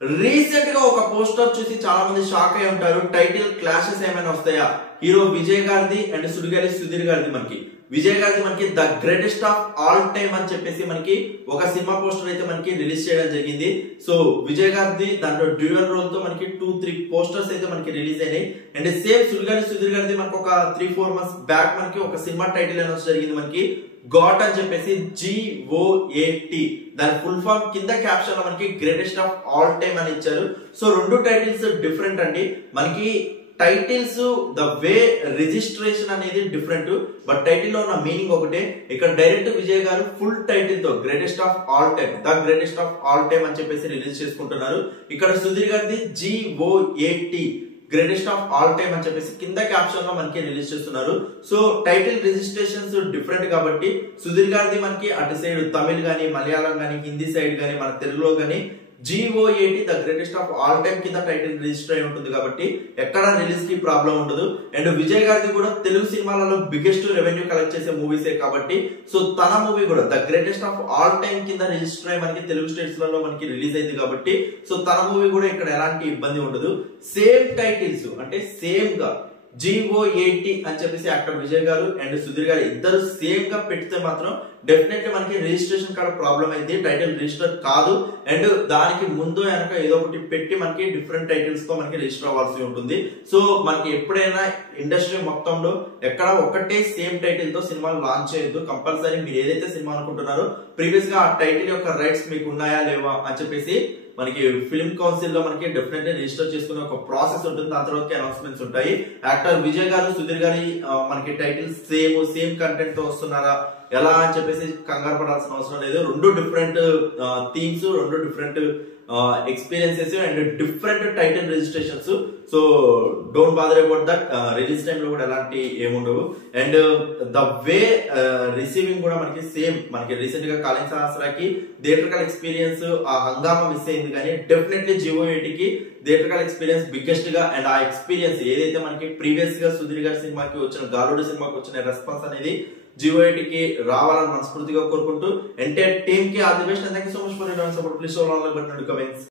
Recent గా ఒక poster చూసి చాలా మంది షాక్ అయి ఉంటారు. టైటిల్ క్లాషెస్ ఏమైనా వస్తాయా? హీరో విజయ్ గారిది అండ్ సుడిగాలి సుధీర్ గారిది. మనకి విజయ్ గారిది మనకి the greatest of all time అని చెప్పేసి మనకి ఒక సినిమా పోస్టర్ అయితే మనకి రిలీజ్ చేయడం జరిగింది. సో విజయ్ గారిది దాంట్లో డ్యూయల్ రోల్ తో మనకి 2-3 పోస్టర్స్ అయితే మనకి రిలీజ్ అయినాయి. అండ్ సేమ్ సుడిగాలి సుధీర్ గారిది మనకి ఒక 3-4 మంత్స్ బ్యాక్ మనకి ఒక సినిమా టైటిల్ అనౌన్స్ జరిగింది. మనకి గాట్ అని చెప్పేసి GOAT, దాని ఫుల్ ఫామ్ కింద క్యాప్షన్ లో మనకి గ్రేటెస్ట్ ఆఫ్ ఆల్ టైమ్ అని ఇచ్చారు. సో రెండు టైటిల్స్ డిఫరెంట్ అండి. మనకి టైటిల్స్ ద వే రిజిస్ట్రేషన్ అనేది డిఫరెంట్, బట్ టైటిల్ లో ఉన్న మీనింగ్ ఒకటే. ఇక్కడ డైరెక్ట్ విజయ్ గారు ఫుల్ టైటిల్ తో greatest of all time, the greatest of all time అని చెప్పేసి రిలీజ్ చేసుకుంటున్నారు. ఇక్కడ సుధీర్ గారిది GOAT, greatest of all time అని చెప్పేసి కింద క్యాప్షన్ లో మనకి రిలీజ్ చేస్తున్నారు. సో టైటిల్ రిజిస్ట్రేషన్స్ డిఫరెంట్ కాబట్టి సుధీర్ గారిది మనకి అటు సైడ్ తమిళ్ గానీ, మలయాళం గానీ, హిందీ సైడ్ గానీ, మన తెలుగులో గానీ GOAT the greatest of all time కింద టైటిల్ రిజిస్టర్ అయి ఉంటుంది కాబట్టి ఎక్కడ రిలీజ్ కి ప్రాబ్లం ఉండదు. అండ్ విజయ్ గారిది కూడా తెలుగు సినిమాలలో బిగ్గెస్ట్ రెవెన్యూ కలెక్ట్ చేసే మూవీసే కాబట్టి సో తన మూవీ కూడా the greatest of all time కింద రిజిస్టర్ అయి మనకి తెలుగు స్టేట్స్ లలో మనకి రిలీజ్ అయింది కాబట్టి సో తన మూవీ కూడా ఇక్కడ ఎలాంటి ఇబ్బంది ఉండదు. సేమ్ టైటిల్స్ అంటే సేమ్ గా GOAT అని చెప్పేసి యాక్టర్ విజయ్ గారు అండ్ సుధీర్ గారు ఇద్దరు సేమ్ గా పెడితే మాత్రం డెఫినెట్లీ మనకి రిజిస్ట్రేషన్ కార్డ్ ప్రాబ్లం అయింది. టైటిల్ రిజిస్టర్ కాదు అండ్ దానికి ముందు వెనక ఏదో ఒకటి పెట్టి మనకి డిఫరెంట్ టైటిల్స్ తో మనకి రిజిస్టర్ అవ్వాల్సి ఉంటుంది. సో మనకి ఎప్పుడైనా ఇండస్ట్రీ మొత్తంలో ఎక్కడ ఒకటే సేమ్ టైటిల్ తో సినిమాలు లాంచ్ చేయొద్దు. కంపల్సరీ మీరు ఏదైతే సినిమా అనుకుంటున్నారో ప్రీవియస్ గా ఆ టైటిల్ యొక్క రైట్స్ మీకు ఉన్నాయా లేవా అని చెప్పేసి మనకి ఫిల్మ్ కౌన్సిల్ లో మనకి డెఫినెట్లీ రిజిస్టర్ చేసుకునే ఒక ప్రాసెస్ ఉంటుంది. దాని తర్వాత అనౌన్స్మెంట్స్ ఉంటాయి. యాక్టర్ విజయ్ గారు సుధీర్ గారి మనకి టైటిల్ సేమ్ కంటెంట్ తో వస్తున్నారా ఎలా అని చెప్పేసి కంగారు పడాల్సిన అవసరం లేదు. రెండు డిఫరెంట్ థీమ్స్, రెండు different experiences and different title registrations. So don't bother about that. Release time లో కూడా ఎలాంటి ఏముండవు. అండ్ ద వే రిసీవింగ్ కూడా మనకి సేమ్. మనకి రీసెంట్ గా కాలింగ్ సహస్రాకి థియేట్రికల్ ఎక్స్పీరియన్స్ ఆ హంగామా మిస్ అయింది, కానీ డెఫినెట్లీ GOAT కి థియేట్రికల్ ఎక్స్పీరియన్స్ బిగ్గెస్ట్ గా అండ్ ఆ ఎక్స్పీరియన్స్ ఏదైతే మనకి ప్రీవియస్ గా సుధీర్ గారి సినిమాకి వచ్చిన గాలుడు సినిమాకి వచ్చిన రెస్పాన్స్ అనేది GOAT కి రావాలని మనస్ఫూర్తిగా కోరుకుంటూ ఎంటైర్ టీమ్ కి all the best and thank you so much for your support. Please show all the button and comments.